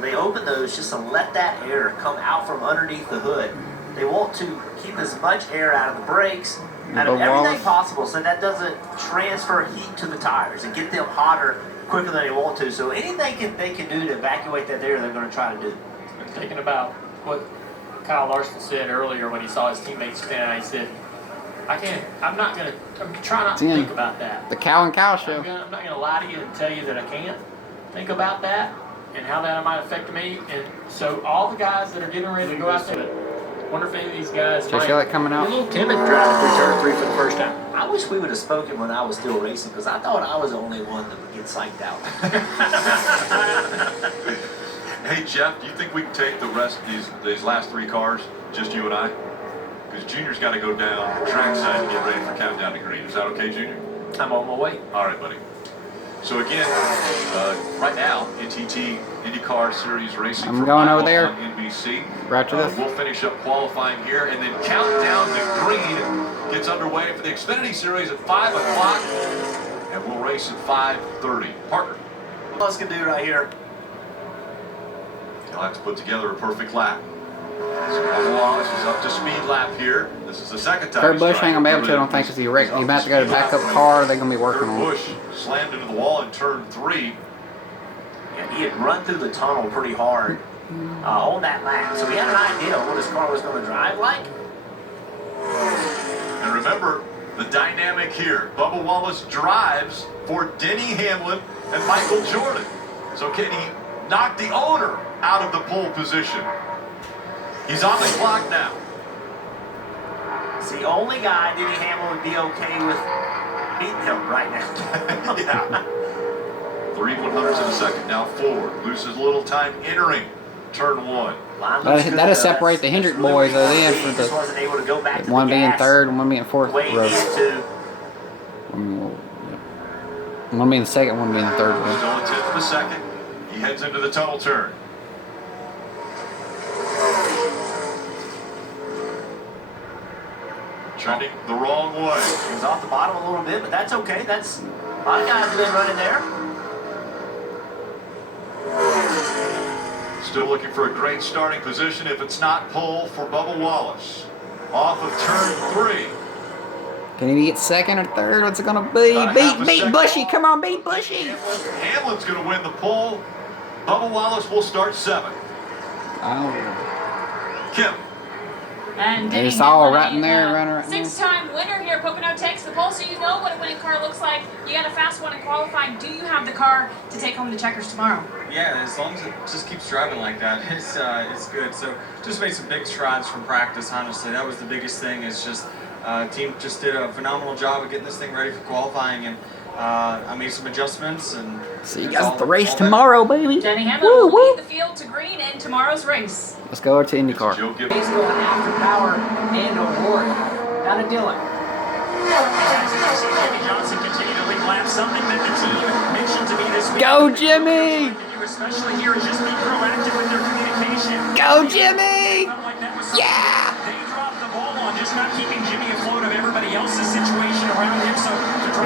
they open those just to let that air come out from underneath the hood. They want to keep as much air out of the brakes, out of everything possible, so that doesn't transfer heat to the tires and get them hotter quicker than they want to. So anything they can do to evacuate that air, they're going to try to do. Thinking about what Kyle Larson said earlier when he saw his teammates stand out, he said, I'm trying not to think about that. The Cow and Cow show. I'm not going to lie to you and tell you that I can't think about that and how that might affect me. And so all the guys that are getting ready to go out there, wonder if any of these guys might be a little timid driving through turn 3 for the first time. I wish we would have spoken when I was still racing, because I thought I was the only one that would get psyched out. Hey Jeff, do you think we can take the rest of these last 3 cars, just you and I? Because Junior's got to go down trackside and get ready for countdown to green. Is that okay, Junior? I'm on my way. All right, buddy. So again, right now, NTT Indycar Series Racing. I'm going over there. On NBC. Right to this. We'll finish up qualifying here, and then countdown to green gets underway for the Xfinity Series at 5 o'clock, and we'll race at 5:30. Parker. What else can do right here? He'll have to put together a perfect lap. So Wallace is up to speed lap here. This is the second time. Kurt Busch ain't gonna be able to, I don't think, because he's about to go to backup car. They're gonna be working on it. Busch slammed into the wall in turn 3. And he had run through the tunnel pretty hard on that lap, so he had an idea of what his car was going to drive like. And remember the dynamic here. Bubba Wallace drives for Denny Hamlin and Michael Jordan. So can he knock the owner out of the pole position? He's on the clock now. It's the only guy Denny Hamlin would be okay with beating him right now. Yeah. 3/100ths of a second now forward. Loses a little time entering turn 1. That'll separate the Hendrick boys then for the one being third and one being fourth row. One being the second, one being the third row. Still a 10th of a second. He heads into the tunnel turn. Trending the wrong way. He was off the bottom a little bit, but that's okay. That's a lot of guys have been running there. Still looking for a great starting position if it's not pole for Bubba Wallace. Off of turn 3. Can he get second or third? What's it gonna be? Beat Bushy! Come on, beat Bushy! Hamlin's gonna win the pole. Bubba Wallace will start 7th. Oh. Kim. And They just all right in there, running right now. 6-time winner here. Pocono takes the pole, so you know what a winning car looks like. You got a fast one in qualifying. Do you have the car to take home the checkers tomorrow? Yeah, as long as it just keeps driving like that, it's good. So just made some big strides from practice, honestly. That was the biggest thing, is just team just did a phenomenal job of getting this thing ready for qualifying, and I made some adjustments. And so you guys at the race tomorrow, baby. Denny Hamlin will lead the field to green in tomorro's race. Let's go over to IndyCar. He's going after Power and O'Rourke. Down to Dillon. Jimmy Johnson continue to lead laps. Something that the team mentioned to me this week. Go, Jimmy! You especially here is just be proactive with their communication. Go, Jimmy! Yeah! They dropped the ball on just not keeping Jimmy afloat of everybody else's situation around him. So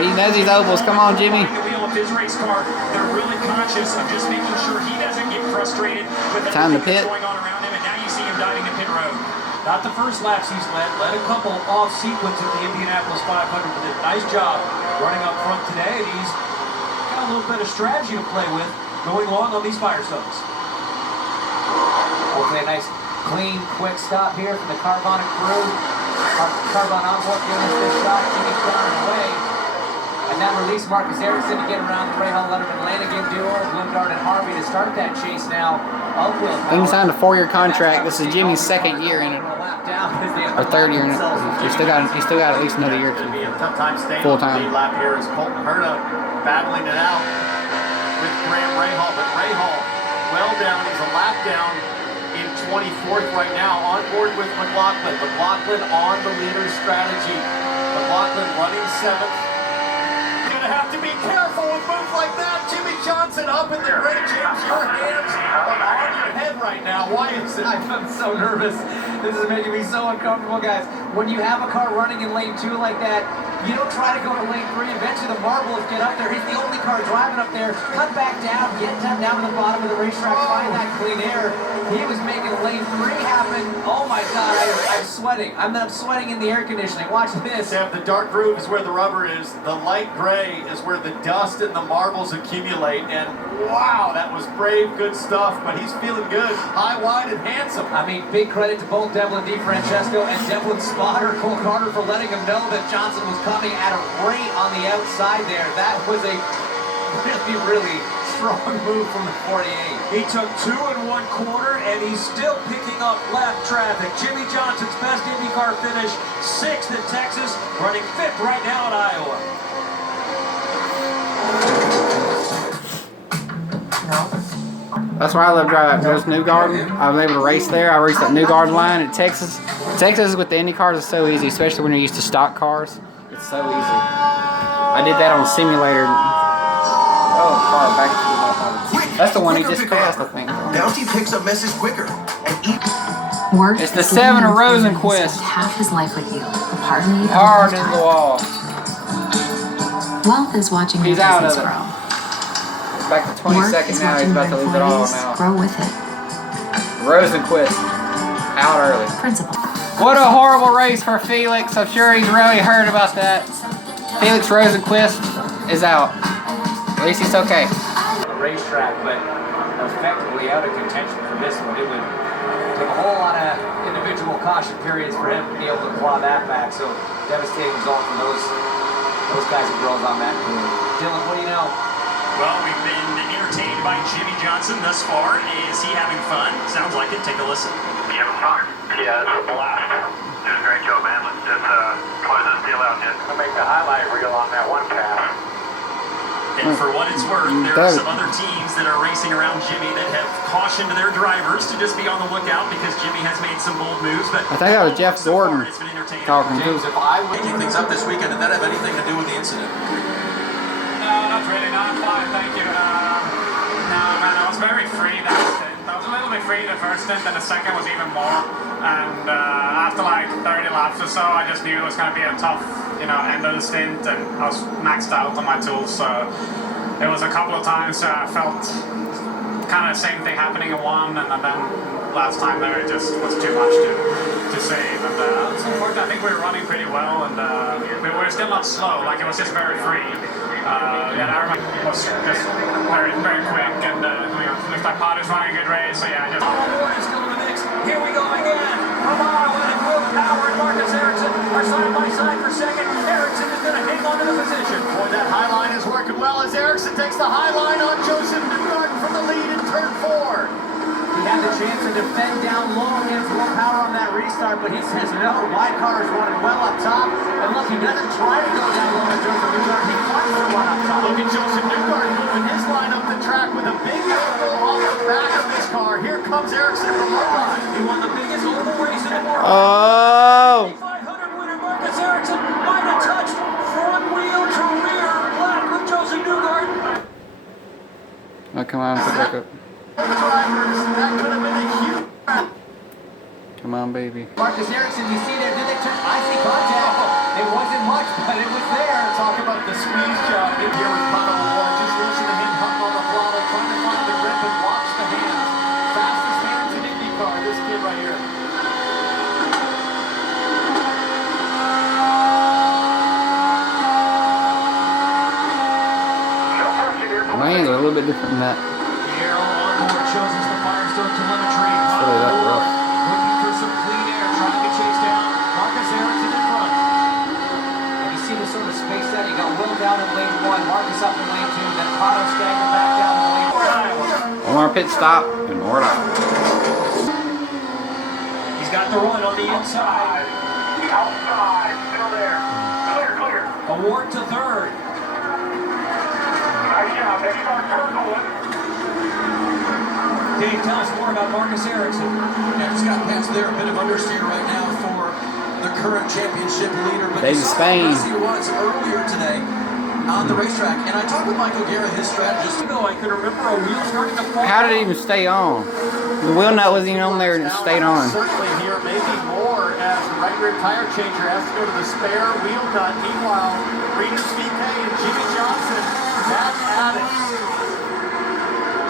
he knows these ovals. Come on, Jimmy. The wheel of his race car, they're really conscious of just making sure he doesn't get frustrated with Time to everything pit. that's going on around him. And now you see him diving to pit road. Not the first laps he's led a couple off sequence at the Indianapolis 500, but did a nice job running up front today, and he's got a little bit of strategy to play with going long on these Firestones. Hopefully a nice, clean, quick stop here from the Carbonic crew. Carbon onboard giving us this shot. Jimmy's down and away. And that release Marcus Ericsson to get around the Rahal Letterman Lanigan duo. Blumgard and Harvey to start that chase now. He signed a 4-year contract. This is Jimmy's second year in it, or third year in it. He still got at least another year full time. Lead lap here is Colton Herta battling it out with Graham Rahal, but Rahal well down. He's a lap down in 24th right now, on board with McLaughlin. McLaughlin on the leader's strategy. McLaughlin running 7th. Gonna have to be careful with moves like that. Jimmy Johnson up in the gray, James. Your hands are on your head right now. Why is it? I'm so nervous. This is making me so uncomfortable, guys. When you have a car running in lane 2 like that, you don't try to go to lane 3. Eventually the marbles get up there. He's the only car driving up there. Cut back down, get down to the bottom of the racetrack, find that clean air. He was making lane 3 happen. Oh my God, I'm sweating. I'm sweating in the air conditioning. Watch this. Sam, the dark groove is where the rubber is. The light gray is where the dust and the marbles accumulate. And wow, that was brave, good stuff. But he's feeling good, high, wide, and handsome. I mean, big credit to both Devlin DeFrancesco and Devlin's spotter, Cole Carter, for letting him know that Johnson was coming at a rate on the outside there. That was a really strong move from the 48. He took 2 1/4, and he's still picking up lap traffic. Jimmy Johnson's best IndyCar finish, 6th in Texas, running 5th right now in Iowa. That's why I love driving. There's Newgarden. I was able to race there. I raced that Newgarden line in Texas. Texas with the Indy cars is so easy, especially when you're used to stock cars. It's so easy. I did that on a simulator. Oh, far back to the That's the one he just passed, I think. Bounty picks up message quicker. Work it's the 7 of Rosenquist. Half his life with you, a part of me. Hard in the wall. Wealth is watching your business grow. Back to 22nd now. He's about to lose it all now. Grow with it. Rosenquist out early. Principle. What a horrible race for Felix. I'm sure he's really heard about that. Felix Rosenquist is out. At least he's okay. The racetrack, but effectively out of contention for this one. It would take a whole lot of individual caution periods for him to be able to claw that back. So devastating result for those guys and girls on that team. Dylan, what do you know? Well, we've been entertained by Jimmy Johnson thus far. Is he having fun? Sounds like it. Take a listen. You having fun? Yeah, it's a blast. Doing a great job, man. Let's just close this deal out here. I'll make the highlight reel on that one pass. And for what it's worth, there are some other teams that are racing around Jimmy that have cautioned their drivers to just be on the lookout because Jimmy has made some bold moves. But I think that was Jeff Gordon talking to. James, if I were taking things up this weekend, did that have anything to do with the incident? No, not really. No, I'm fine, thank you. No, man, I was very free that stint. I was a little bit free the first stint, and the second was even more. And after like 30 laps or so, I just knew it was going to be a tough, end of the stint, and I was maxed out on my tools. So it was a couple of times I felt kind of the same thing happening in one, and then last time there it just was too much to save. And unfortunately, I think we were running pretty well, and we were still not slow. Like it was just very free. Yeah, that was just very, very quick, and looks like Potter's running a good race. So yeah, just. Is still in the mix. Here we go again. From Iowa and Will Power and Marcus Ericsson are side by side for second. Ericsson is going to hang on to the position. Boy, that high line is working well as Ericsson takes the high line on Joseph Newgarden from the lead in turn 4. He had the chance to defend down low against Will Power on that restart, but he says no. My car is running well up top. And look, he doesn't try to go down low on Joseph Newgarden. He wants to run up top. Look at Joseph Newgarden moving his line up the track with a big angle off the back of his car. Here comes Ericsson from low line. He won the biggest oval race in the world. Oh! 500 winner Marcus Ericsson might have touched front wheel to rear black with Joseph Newgarden. Oh, come on, put back up. Drivers, that could have been a huge. Come on, baby. Marcus Ericsson, you see there, did they turn? I see contact. It wasn't much, but it was there. Talk about the squeeze job in here with Kyle Busch. Just listen to him hunting on the throttle, trying to find the grip and watch the hands. Fastest hands in IndyCar, this kid right here. Mine's are a little bit different than that. Here on board shows us the Firestone telemetry. It's really that rough. Looking for some clean air, trying to chase down Marcus Ericsson in front. And you see the sort of space that he got Will down in lane 1, Marcus up in lane 2, then Kyle staggered back down in lane 4. One more pit stop and more out. He's got the run on the inside. Outside, still there. Clear. Award to third. Nice job. Next start, turn 1. Dave, tell us more about Marcus Ericsson. Yeah, just got past there, a bit of understeer right now for the current championship leader. But David Spain. He was earlier today on the racetrack, and I talked with Michael Guerra, his strategist. I could remember a wheel starting to fall. How did it even stay on? The wheel nut wasn't even on there and it stayed on. Certainly here, maybe more as the right rear tire changer has to go to the spare wheel nut. Meanwhile, Reedus VK and Jimmy Johnson back at it.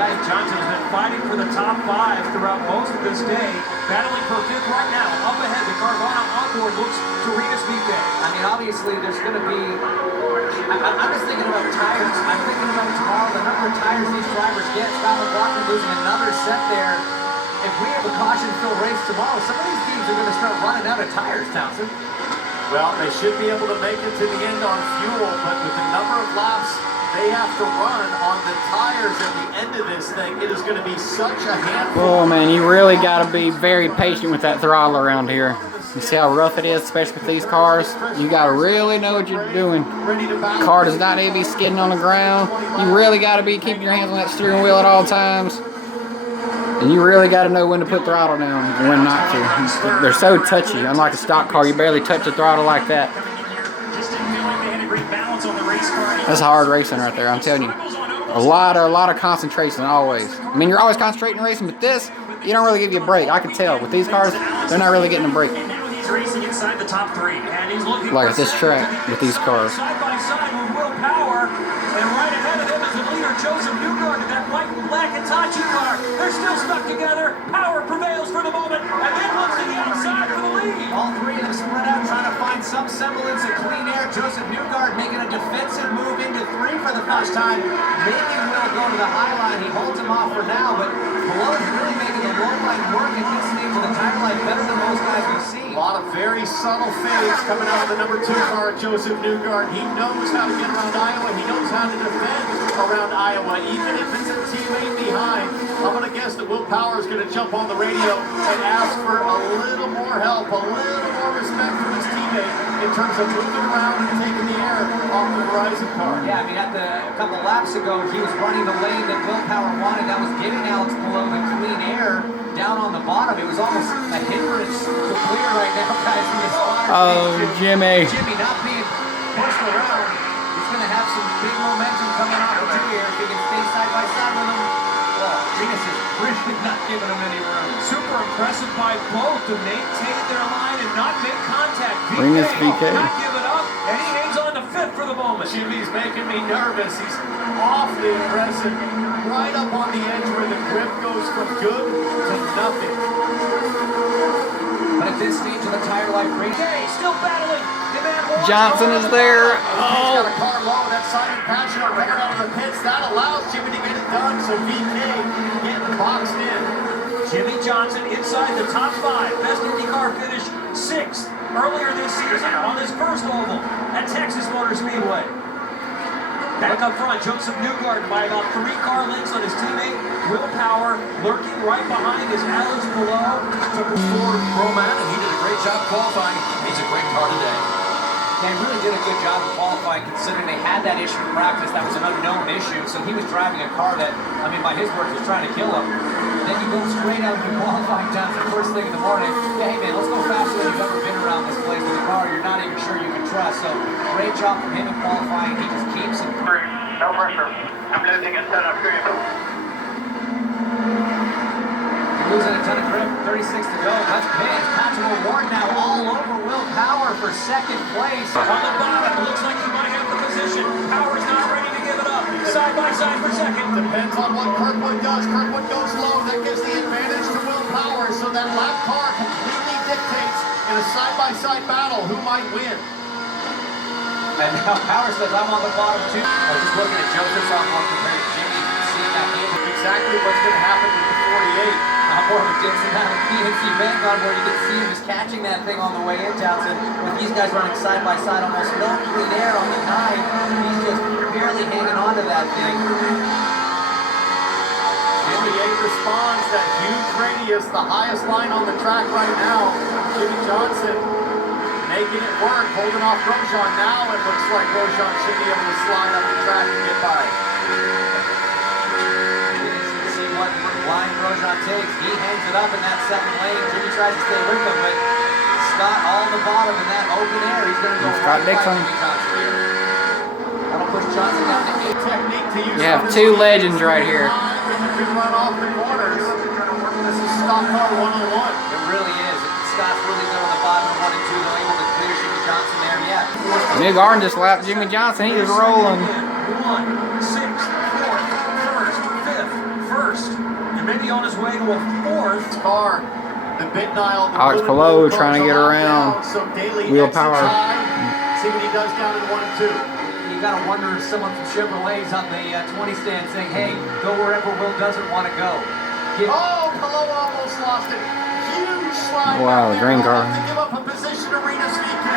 Johnson has been fighting for the top 5 throughout most of this day, battling for 5th right now. Up ahead, the Carvana onboard looks to Rinus VeeKay. I mean, obviously, there's going to be... I'm just thinking about tires. I'm thinking about tomorrow, the number of tires these drivers get. Scott McLaughlin losing another set there. If we have a caution-filled race tomorrow, some of these teams are going to start running out of tires, Townsend. Well, they should be able to make it to the end on fuel, but with the number of laps they have to run on the tires at the end of this thing, it is going to be such a handful. Oh man, you really got to be very patient with that throttle around here. You see how rough it is, especially with these cars? You got to really know what you're doing. The car does not need to be skidding on the ground. You really got to be keeping your hands on that steering wheel at all times. And you really got to know when to put throttle down and when not to. They're so touchy. Unlike a stock car, you barely touch the throttle like that. That's hard racing right there, I'm telling you. A lot of concentration always. I mean, you're always concentrating racing, but this, you don't really give you a break. I can tell. With these cars, they're not really getting a break. Racing inside the top 3, and he's looking like at this track with these cars. Side by side with Will Power, and right ahead of him is the leader Joseph Newgarden, that white and black Hitachi car. They're still stuck together. Power prevails for the moment, and then looks to the outside for the lead. All 3 of them spread out, trying to find some semblance of clean air. Joseph Newgarden making a defensive move into 3 for the first time. Maybe Will go to the high line. He holds him off for now, but Below is really making the low line work at this stage of the tire life better than most guys we've seen. A lot of very subtle fades coming out of the number 2 car, Joseph Newgarden. He knows how to get around Iowa. He knows how to defend around Iowa, even if it's a teammate behind. I'm going to guess that Will Power is going to jump on the radio and ask for a little more help, a little more respect for his teammate in terms of moving around and taking the air off the Verizon car. Yeah, I mean, a couple laps ago, he was running the lane that Will Power wanted. That was giving Alex below the clean air down on the bottom. It was almost a hindrance to clear right now, guys, from the spotter. Oh, Jimmy. Jimmy not being pushed around. He's going to have some big momentum coming off of here if he can stay side by side with him. Well, Rinus is really not giving him any room. Super impressive by both to maintain their line and not make contact. Rinus VeeKay. Not give it up, and he hangs on to 5th for the moment. Jimmy's making me nervous. He's awfully aggressive. Right up on the edge where the grip goes from good to nothing. But at this stage of the tire life race, still battling. Johnson is there. He's got a car low. That's Simon Pageant right out of the pits. That allows Jimmy to get it done. So VeeKay getting boxed in. Jimmy Johnson inside the top 5. Best IndyCar finish 6th earlier this season on his first oval at Texas Motor Speedway. Back up front, Joseph Newgarden by about 3 car lengths on his teammate. Will Power lurking right behind is Alex below. Took him forward, Roman, and he did a great job qualifying. He's a great car today. They really did a good job of qualifying considering they had that issue in practice. That was an unknown issue. So he was driving a car that, I mean, by his words, was trying to kill him. And then you go straight out into qualifying time the first thing in the morning. Yeah, hey man, let's go faster than you've ever been around this place with a car you're not even sure you can trust. So great job from him in qualifying. He just keeps it. No pressure. I'm losing a ton of grip. Losing a ton of grip. 36 to go. Let's pitch. Patrick O'Ward now all over Will Power for 2nd place. On the bottom, looks like he might have the position. Power's not ready to give it up. Side by side for 2nd. Depends on what Kirkwood does. Kirkwood goes low. That gives the advantage to Will Power. So that lap car completely dictates in a side-by-side battle who might win. And now Power says, I'm on the bottom too. I was just looking at Joseph's off compared to Jimmy. Seeing that hit. Exactly what's going to happen with the 48. More of a Dixon out of PNC Bank on where you can see him just catching that thing on the way in, Townsend. With these guys running side by side, almost no clean air on the 9. He's just barely hanging on to that thing. 48 responds, that huge radius, the highest line on the track right now. Jimmy Johnson making it work, holding off Grosjean. Now it looks like Grosjean should be able to slide up the track and get by. What line Grosjean takes. He hangs it up in that 2nd lane. Jimmy tries to stay with him, but Scott all on the bottom in that open air. He's going to go Scott right Dixon. by Jimmy Johnson here. That'll push Johnson down to 8. Technique to use. You have 2 legends right here. To run off the corners. This is stock car 101. It really is. Scott's really good on the bottom 1 and 2. They're able to clear Jimmy Johnson there. Yeah. Newgarden just lapped Jimmy Johnson. He was rolling. 1, 6, 4th, 1st, 5th, 1st. And way to a 4th car. The bit Nile, the Alex blue and Palou gold trying to cars get are around down, so Daly Willpower. exits high. See what he does down in 1 and 2. You gotta wonder if someone from Chevrolet's on the 20 stand saying, hey, go wherever Will doesn't want to go. Oh, Palou almost lost it. Huge slide. Wow, the green car. To give up a position to Rinus VK.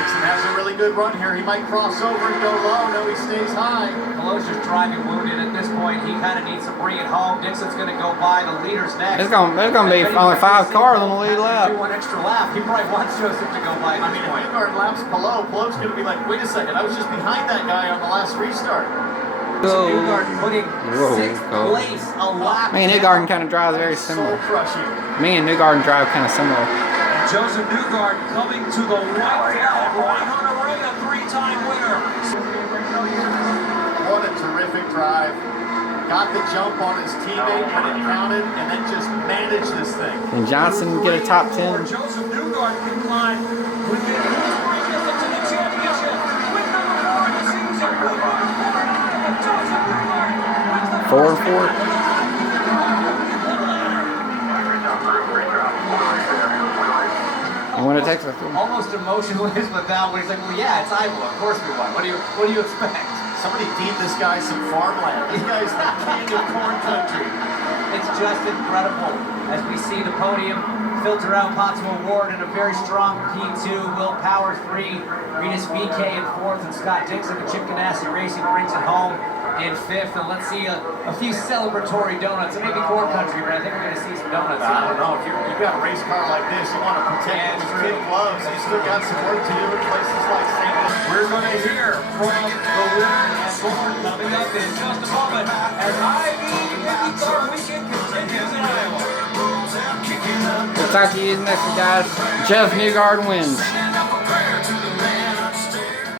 Dixon has a really good run here. He might cross over and go low. No, he stays high. Palou's just driving wounded at this point. He kind of needs to bring it home. Dixon's going to go by. The leader's next. There's gonna be only 5 cars on the lead lap. Do one extra lap. He probably wants Joseph to go by at this point. If Newgarden laps Palou, Palou's going to be like, wait a second, I was just behind that guy on the last restart. So Newgarden putting 6th place, a lap. Me and Newgarden kind of drives very similar. Me and Newgarden drive kind of similar. And Joseph Newgarden coming to the white flag. Ryan Hunter Ray, a 3-time winner. What a terrific drive. Got the jump on his teammate when it counted, and then just managed this thing. And Johnson get a top 10. Joseph Newgarden can climb within history to the championship. With number 4 in the season. 4 and 4. And when it takes us to almost emotionless with that one. He's like, well, yeah, it's Iowa. Of course we won. What do you expect? Somebody feed this guy some farmland. This guy's the king of corn country. It's just incredible as we see the podium filter out Pottsville Ward in a very strong P2. Will Power 3, Rinus VK in 4th, and Scott Dixon of Chip Ganassi Racing brings it home in 5th. And let's see a few celebratory donuts. It may be corn country, but I think we're going to see some donuts. I don't know. If you got a race car like this, you want to protect those kid gloves. You still got some work to do in places like St. Louis. We're going to hear from the winner and Lord coming up in just a moment as IB Indycar Weekend continues in Iowa. We'll talk to you next week, guys. Jeff Newgarden wins.